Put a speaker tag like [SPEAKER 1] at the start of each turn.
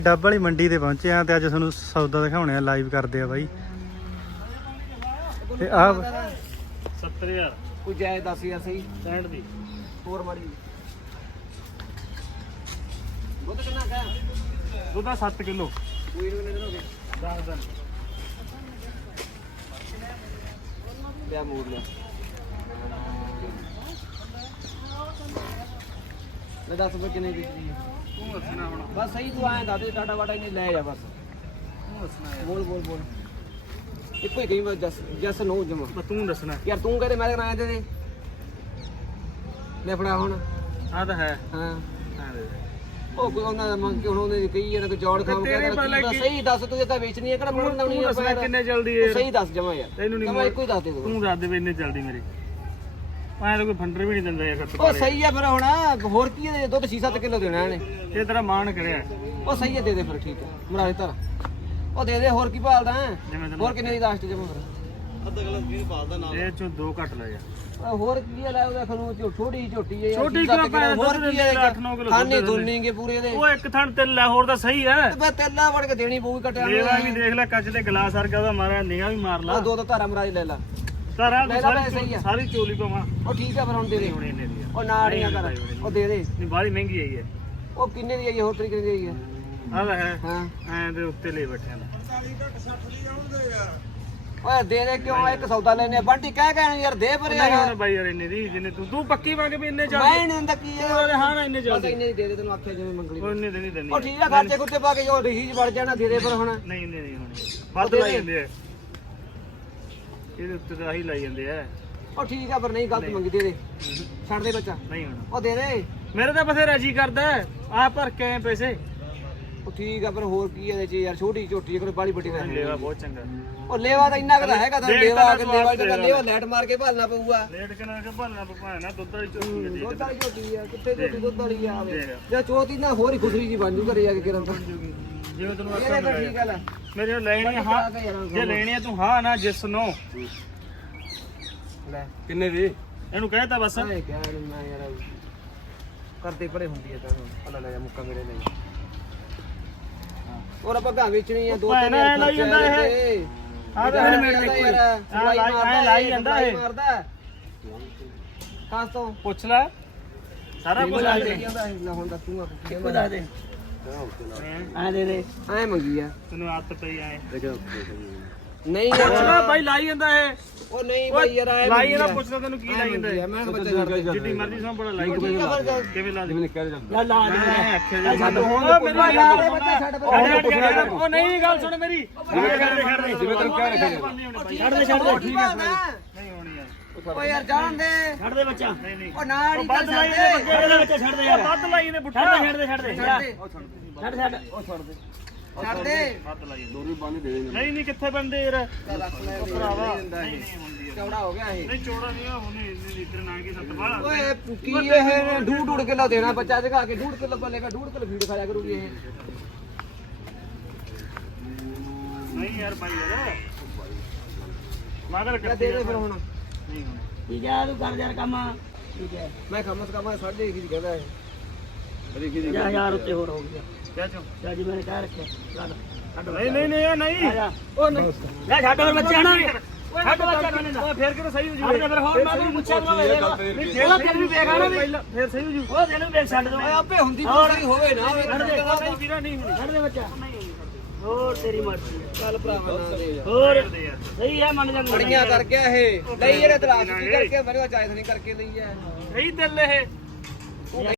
[SPEAKER 1] ਡੱਬ ਵਾਲੀ ਮੰਡੀ ਤੇ ਪਹੁੰਚੇ ਆ ਤੇ ਅੱਜ ਤੁਹਾਨੂੰ ਸੌਦਾ ਦਿਖਾਉਣੇ ਆ, ਲਾਈਵ ਕਰਦੇ ਆ ਬਾਈ। ਤੇ ਆ
[SPEAKER 2] 70000
[SPEAKER 3] ਕੋਈ ਜਾਇਜ਼ 10000 ਸਹੀ
[SPEAKER 2] 65 ਦੀ
[SPEAKER 3] ਹੋਰ ਮਾੜੀ ਦੁੱਧ ਕਿੰਨਾ ਕਾ
[SPEAKER 2] ਦੁੱਧ 7 ਕਿਲੋ
[SPEAKER 3] ਕੋਈ ਨੂੰ ਕਿੰਨੇ ਦਿਨ ਹੋ ਗਏ
[SPEAKER 2] 10 ਦਿਨ
[SPEAKER 3] ਪਿਆ ਮੋੜ ਲਿਆ ਲੈ 10 ਰੁਪਏ ਕਿੰਨੇ ਵਿਕਦੀ ਹੈ
[SPEAKER 2] ਤੂੰ ਦੱਸਣਾ ਹੁਣ
[SPEAKER 3] ਬਸ ਸਹੀ ਤੂੰ ਆਏ ਦੱਸ ਦੇ ਟਾਟਾ ਵਾਟਾ ਨਹੀਂ ਲੈ ਜਾ ਬਸ
[SPEAKER 2] ਤੂੰ ਦੱਸਣਾ
[SPEAKER 3] ਬੋਲ ਬੋਲ ਬੋਲ ਇੱਕੋ ਹੀ ਕਹੀ ਮੈਂ ਜਸ ਨੋ ਜਮਾ
[SPEAKER 2] ਯਾਰ ਤੂੰ ਦੱਸਣਾ
[SPEAKER 3] ਯਾਰ ਤੂੰ ਕਹਦੇ ਮੈਂ ਕਰਾਇਆ ਦੇ ਦੇ ਲੈ ਫੜਾ ਹੁਣ
[SPEAKER 2] ਆ ਤਾਂ ਹੈ
[SPEAKER 3] ਹਾਂ
[SPEAKER 2] ਹਾਂ ਦੇ
[SPEAKER 3] ਉਹ ਕੋਈ ਉਹਨਾਂ ਦਾ ਮੰਗ ਕੇ ਹੁਣ ਉਹਨੇ ਕਹੀ ਜਾਂਦਾ ਕਿ ਜੋੜ ਖਾਮ ਕਹਿੰਦਾ ਸਹੀ ਦੱਸ ਤੂੰ ਜੇ ਤਾਂ ਵੇਚਣੀ ਹੈ ਕਿਹੜਾ ਮੋੜ ਲਾਉਣੀ ਹੈ
[SPEAKER 2] ਦੱਸਣਾ ਕਿੰਨੇ ਜਲਦੀ ਹੈ
[SPEAKER 3] ਸਹੀ ਦੱਸ ਜਮਾ ਯਾਰ
[SPEAKER 2] ਤੈਨੂੰ ਨਹੀਂ
[SPEAKER 3] ਮੈਂ ਇੱਕੋ ਹੀ ਦੱਸ ਦੇ ਦੂੰ
[SPEAKER 2] ਤੂੰ ਦੱਸ ਦੇ ਵੀ ਇੰਨੇ ਜਲਦੀ ਮੇਰੀ ਐ ਤਾਂ ਕੋਈ ਫੰਡਰ ਵੀ ਨਹੀਂ ਦਿੰਦਾ ਯਾਰ
[SPEAKER 3] ਉਹ ਸਹੀ ਹੈ ਫਿਰ ਹੁਣ ਹੋਰ ਕੀ ਹੈ ਦੁੱਧ 6-7 ਕਿਲੋ ਦੇਣਾ ਇਹਨੇ
[SPEAKER 2] ਇਹ ਤੇਰਾ ਮਾਣ ਕਰਿਆ
[SPEAKER 3] ਉਹ ਸਹੀ ਹੈ ਦੇ ਦੇ ਫਿਰ ਠੀਕ ਹੈ ਮਰਾਲੇ ਧਰ ਉਹ ਦੇ ਦੇ ਹੋਰ ਕੀ ਭਾਲਦਾ
[SPEAKER 2] ਜਿਵੇਂ ਤੈਨੂੰ
[SPEAKER 3] ਹੋਰ ਕਿੰਨੇ ਦੀ ਲਾਸਟ ਜਮਾ ਫਿਰ
[SPEAKER 1] ਅੱਧਾ ਗਲਾਸ ਵੀ ਪਾਲਦਾ ਨਾਲ।
[SPEAKER 2] ਇਹ ਚੋਂ 2 ਘੱਟ ਲੈ ਜਾ
[SPEAKER 3] ਹੋਰ ਕੀ ਹੈ ਲੈ ਉਹਦਾ ਖਨੂੰ ਛੋਟੀ ਝੋਟੀ ਹੈ ਯਾਰ
[SPEAKER 2] ਛੋਟੀ ਕਿਉਂ ਪੈ
[SPEAKER 3] ਹੋਰ ਕੀ ਹੈ
[SPEAKER 2] 8-9 ਕਿਲੋ
[SPEAKER 3] ਖਾਣੇ ਦੁੰਨੇਗੇ ਪੂਰੇ ਦੇ
[SPEAKER 2] ਉਹ ਇੱਕ ਥਣ ਤੇ ਲੈ ਹੋਰ ਤਾਂ ਸਹੀ ਹੈ
[SPEAKER 3] ਤੇ ਬਸ ਤੇਲਾ ਵੜ ਕੇ ਦੇਣੀ ਪਊਗੀ ਕਟਿਆ
[SPEAKER 2] ਲੇਵਾ ਵੀ ਦੇਖ ਲੈ ਕੱਚ ਦੇ ਗਲਾਸ ਵਰਗਾ ਉਹਦਾ ਮਾਰਿਆ ਨਿਗਾਹ ਵੀ ਮਾਰ ਲਾ
[SPEAKER 3] ਦੋ ਧਾਰਾ ਮਰਾਜ ਲੈ ਲਾ
[SPEAKER 2] ਸਾਰਾ
[SPEAKER 3] ਲੈ ਲਾ ਵੈਸੇ ਹੀ ਆ।
[SPEAKER 2] ਸਾਰੀ ਚੋਲੀ ਪਵਾਂ
[SPEAKER 3] ਉਹ ਠੀਕ ਹੈ ਫਿਰ ਹੁਣ ਦੇ ਦੇ
[SPEAKER 2] ਹੁਣ ਇਹਨੇ ਦੀ
[SPEAKER 3] ਉਹ ਨਾੜੀਆਂ ਕਰ ਉਹ ਦੇ ਦੇ
[SPEAKER 2] ਨਹੀਂ ਬਾਹਲੀ ਮਹਿੰਗੀ ਆਈ ਹੈ
[SPEAKER 3] ਉਹ ਕਿੰਨੇ ਦੀ ਆਈ ਹੈ ਹੋਰ ਤਰੀਕੇ ਦੀ ਆਈ ਹੈ
[SPEAKER 2] ਆਹ ਲੈ ਹੈ
[SPEAKER 3] ਹਾਂ
[SPEAKER 2] ਐਂ ਦੇ ਉੱਤੇ ਲੈ ਬੈਠਿਆ ਨੇ
[SPEAKER 3] ਓਏ ਦੇ ਦੇ ਕਿਉਂ ਇੱਕ ਸੌਦਾ ਲੈਨੇ ਬੰਟੀ ਕਹਿ ਕਹਿਣ ਯਾਰ ਦੇ ਪਰ
[SPEAKER 2] ਨਹੀਂ ਹੁਣ ਬਾਈ ਯਾਰ ਇੰਨੇ ਦੀ ਜਿੰਨੇ ਤੂੰ ਪੱਕੀ ਮੰਗ ਵੀ ਇੰਨੇ ਚੱਲ
[SPEAKER 3] ਮੈਂ ਨਹੀਂ ਦਿੰਦਾ ਕੀ ਹੈ
[SPEAKER 2] ਹਾਂ ਨਾ ਇੰਨੇ
[SPEAKER 3] ਬਸ
[SPEAKER 2] ਚੱਲਦੇ
[SPEAKER 3] ਇੰਨੇ ਦੀ ਦੇ ਦੇ ਤੈਨੂੰ ਆਖਿਆ ਜਿਵੇਂ ਮੰਗਲੀ
[SPEAKER 2] ਉਹ ਇੰਨੇ ਦੇ ਨਹੀਂ ਦੇਣੀ
[SPEAKER 3] ਉਹ ਠੀਕ ਆ ਖਰਚੇ ਕੁੱਤੇ ਪਾ ਕੇ ਜੋ ਰਹੀਜ ਵੜ ਜਾਣਾ ਦੇ ਦੇ ਪਰ ਹੁਣ
[SPEAKER 2] ਨਹੀਂ ਇੰਨੇ ਨਹੀਂ ਹੋਣੀ ਵੱਧ ਲਾਈ ਜਾਂਦੇ ਆ ਇਹਦੇ ਉੱਤੇ ਤਾਂ ਆਹੀ ਲਾਈ ਜਾਂਦੇ ਆ
[SPEAKER 3] ਉਹ ਠੀਕ ਆ ਪਰ ਨਹੀਂ ਗਲਤ ਮੰਗੀ ਦੇ ਦੇ ਛੱਡ ਦੇ ਬੱਚਾ
[SPEAKER 2] ਨਹੀਂ ਹੋਣਾ
[SPEAKER 3] ਉਹ ਦੇ ਦੇ
[SPEAKER 2] ਮੇਰੇ ਤਾਂ ਬਥੇਰਾ ਜੀ ਕਰਦਾ ਆ ਭਰ ਕੇ ਆਏ ਪੈਸੇ
[SPEAKER 3] ਉਹ ਠੀਕ ਆ ਪਰ ਹੋਰ ਕੀ ਇਹਦੇ ਚ ਯਾਰ ਛੋਟੀ ਝੋਟੀ ਕੋਈ ਬਾਲੀ ਵੱਡੀ ਨਾ
[SPEAKER 2] ਲੇਵਾ ਬਹੁਤ ਚੰਗਾ
[SPEAKER 3] ਉਹ ਲੇਵਾ ਤਾਂ ਇੰਨਾ ਕੁ ਹੈਗਾ ਤਾਂ ਲੇਵਾ ਕਿ ਲੇਵਾ ਲੈਟ ਮਾਰ ਕੇ ਭਾਲਣਾ ਪਊਗਾ
[SPEAKER 2] ਲੇਟ ਕੇ ਨਾ ਕੇ ਭਲਣਾ ਪਪਾਣਾ ਦੁੱਧ ਵਾਲੀ ਚੋਕੀ ਦੇ
[SPEAKER 3] ਦੁੱਧ ਵਾਲੀ ਝੋਟੀ ਆ ਕਿੱਥੇ ਝੋਟੀ ਦੁੱਧ ਵਾਲੀ ਆ
[SPEAKER 2] ਦੇਖ।
[SPEAKER 3] ਜਾਂ ਚੋਤੀ ਨਾ ਹੋਰ ਹੀ ਖੁਸਰੀ ਜੀ ਬਣ ਜੂ ਘਰੇ ਜਾ ਕੇ ਕਿਰਨ ਤੋਂ
[SPEAKER 2] ਜਿਵੇਂ ਤੈਨੂੰ
[SPEAKER 3] ਇਹ ਤਾਂ ਠੀਕ ਆ ਲੈ
[SPEAKER 2] ਮੇਰੇ ਨਾਲ ਲੈਣੀ ਆ, ਹਾਂ ਜੇ ਲੈਣੀ ਆ ਤੂੰ ਹਾਂ ਨਾ ਜਿਸ ਨੂੰ
[SPEAKER 3] ਲੈ
[SPEAKER 2] ਕਿੰਨੇ ਦੀ ਇਹਨੂੰ ਕਹਿਤਾ ਬਸ
[SPEAKER 3] ਇਹ ਕਹਿ ਮੈਂ ਯਾਰ ਕਰਦੇ ਪੜੇ ਹੁੰਦੀ ਹੈ ਤਾਂ ਅੱਲਾ ਲੈ ਜਾ ਮੁੱਕਾ ਮੇਰੇ ਲਈ ਹੋਰ ਆਪਾਂ ਗਾਂ ਵੇਚਣੀ ਆ ਦੋ ਤਿੰਨ
[SPEAKER 2] ਐ ਲਾਈ ਜਾਂਦਾ ਇਹ ਆ ਤਾਂ ਲਾਈ ਜਾਂਦਾ ਇਹ
[SPEAKER 3] ਮਾਰਦਾ ਖਾਸ ਤੋਂ
[SPEAKER 2] ਪੁੱਛ ਲੈ ਸਾਰਾ ਕੁਝ ਲਾ ਦੇ
[SPEAKER 3] ਜਾਂਦਾ ਨਾ ਹੁਣ ਦੱਸੂਗਾ
[SPEAKER 2] ਕਿਉਂ ਦੱਸ ਦੇ ਆ ਦੇ ਦੇ
[SPEAKER 3] ਐ ਮੰਗੀ ਆ
[SPEAKER 2] ਤੈਨੂੰ ਆਦਤ ਪਈ ਆਏ
[SPEAKER 3] ਨਹੀਂ
[SPEAKER 2] ਪੁੱਛ ਲੈ
[SPEAKER 3] ਯਾਰ
[SPEAKER 2] ਬਾਈ ਲਾਈ ਜਾਂਦਾ ਇਹ
[SPEAKER 3] ਉਹ ਨਹੀਂ ਬਾਈ ਯਾਰ ਐ
[SPEAKER 2] ਲਾਈ ਇਹਦਾ ਪੁੱਛਦਾ ਤੈਨੂੰ ਕੀ ਲਾਈ ਜਾਂਦਾ ਇਹ?
[SPEAKER 3] ਮੈਂ ਕਿਹਾ ਬੱਚਾ ਛੱਡ ਦੇ
[SPEAKER 2] ਜਿੱਡੀ ਮਰਜ਼ੀ ਸੋਂ ਬੜਾ ਲਾਈ ਕਿਵੇਂ ਲਾ ਦੇ
[SPEAKER 3] ਲਾ ਲਾ
[SPEAKER 2] ਮੈਂ ਆਖਿਆ
[SPEAKER 3] ਛੱਡ
[SPEAKER 2] ਜੀ
[SPEAKER 3] ਹੁਣ
[SPEAKER 2] ਉਹ ਮੇਰੀ
[SPEAKER 3] ਲਾ ਦੇ ਬੱਚਾ ਛੱਡ
[SPEAKER 2] ਉਹ ਨਹੀਂ ਗੱਲ ਸੁਣ ਮੇਰੀ ਜਿਵੇਂ ਤੈਨੂੰ ਕਹਿ ਰੱਖਿਆ ਛੱਡ ਦੇ ਠੀਕ ਹੈ ਨਹੀਂ ਹੋਣੀ ਯਾਰ
[SPEAKER 3] ਓ ਯਾਰ ਜਾਣ ਦੇ
[SPEAKER 2] ਛੱਡ ਦੇ ਬੱਚਾ ਨਹੀਂ ਨਹੀਂ
[SPEAKER 3] ਉਹ ਨਾਲ ਹੀ
[SPEAKER 2] ਵੱਧ ਲਾਈ ਨੇ ਬੱਚੇ ਇਹਦੇ ਬੱਚੇ ਛੱਡ ਦੇ ਯਾਰ ਵੱਧ ਲਾਈ ਨੇ ਪੁੱਠਾ ਛੱਡ ਦੇ
[SPEAKER 3] ਛੱਡ ਦੇ ਛੱਡ ਦੇ
[SPEAKER 2] ਵੱਧ ਲਾਈ ਦੋਰੀ ਬੰਨ ਦੇ ਨਹੀਂ ਨਹੀਂ ਕਿੱਥੇ ਬੰਦੇ ਯਾਰ ਭਰਾਵਾ ਨਹੀਂ ਹੁੰਦੀ
[SPEAKER 3] ਚੌੜਾ ਹੋ ਗਿਆ ਇਹ
[SPEAKER 2] ਨਹੀਂ ਚੋੜਾ ਨਹੀਂ ਹੋਣੀ ਇੰਨੇ ਲੀਟਰ ਨਾ ਕੀ ਸੱਤ ਬਾਲਾ
[SPEAKER 3] ਓਏ ਕੀ ਇਹ ਡੂੜ ਕਿਲੋ ਦੇਣਾ ਬੱਚਾ ਜਗਾ ਕੇ 1.5 ਕਿਲੋ ਪੱਲੇਗਾ 1.5 ਕਿਲੋ ਫੀਡ ਖਾਇਆ ਕਰੂਗੀ ਇਹ
[SPEAKER 2] ਨਹੀਂ ਯਾਰ ਭਾਈ ਯਾਰ ਮਗਰ
[SPEAKER 3] ਕਿਆ ਦੇ ਦੇ ਫਿਰ ਹੁਣ
[SPEAKER 2] ਨਹੀਂ ਹੋਣੀ
[SPEAKER 3] ਠੀਕ ਹੈ ਤੂੰ ਕਰ ਯਾਰ ਕੰਮ ਠੀਕ ਹੈ ਮੈਂ ਕੰਮ ਸ ਕੰਮ 1.5 ਦੀ ਕਹਿੰਦਾ ਇਹ
[SPEAKER 2] ਜਾ
[SPEAKER 3] ਯਾਰ ਉੱਤੇ ਹੋਰ ਹੋ ਗਿਆ
[SPEAKER 2] ਕਿਆ ਚੋ
[SPEAKER 3] ਜਾ ਜੀ ਮੈਨੇ ਕਹਿ ਰੱਖਿਆ
[SPEAKER 2] ਨਹੀਂ ਨਹੀਂ ਨਹੀਂ ਨਹੀਂ
[SPEAKER 3] ਉਹ ਨਹੀਂ ਲੈ ਛੱਡ ਹੋਰ ਬੱਚਾ ਨਾ
[SPEAKER 2] ਛੱਡ ਬੱਚਾ ਉਹ ਫੇਰ ਕਿਹੜਾ ਸਹੀ ਹੋ ਜੂ
[SPEAKER 3] ਫਿਰ ਹੋਰ ਮੈਂ ਵੀ ਪੁੱਛਿਆ ਨਾ ਉਹਦਾ ਫਿਰ ਵੀ ਵੇਖਾ ਨਾ
[SPEAKER 2] ਫੇਰ ਸਹੀ ਹੋ ਜੂ
[SPEAKER 3] ਉਹ ਤੈਨੂੰ ਵੇਖ ਛੱਡ ਦੋ ਆਪੇ ਹੁੰਦੀ ਪੂਰੀ ਹੋਵੇ ਨਾ
[SPEAKER 2] ਨਹੀਂ ਵੀਰਾ ਨਹੀਂ ਹੋਣੀ
[SPEAKER 3] ਛੱਡ ਦੇ ਬੱਚਾ ਹੋਰ ਤੇਰੀ ਮਰਜ਼ੀ ਚੱਲ ਭਰਾਵਾ ਨਾ ਦੇ
[SPEAKER 2] ਹੋਰ
[SPEAKER 3] ਸਹੀ ਹੈ ਮੰਨ ਜਾ ਬੜੀਆਂ ਕਰ ਗਿਆ ਇਹ ਲਈ ਇਹਨੇ ਤਲਾਸ਼ ਕੀ ਕਰਕੇ ਮੇਰੇ ਚਾਹੇ ਨਹੀਂ ਕਰਕੇ ਲਈ ਹੈ
[SPEAKER 2] ਸਹੀ ਦਿਲ ਇਹ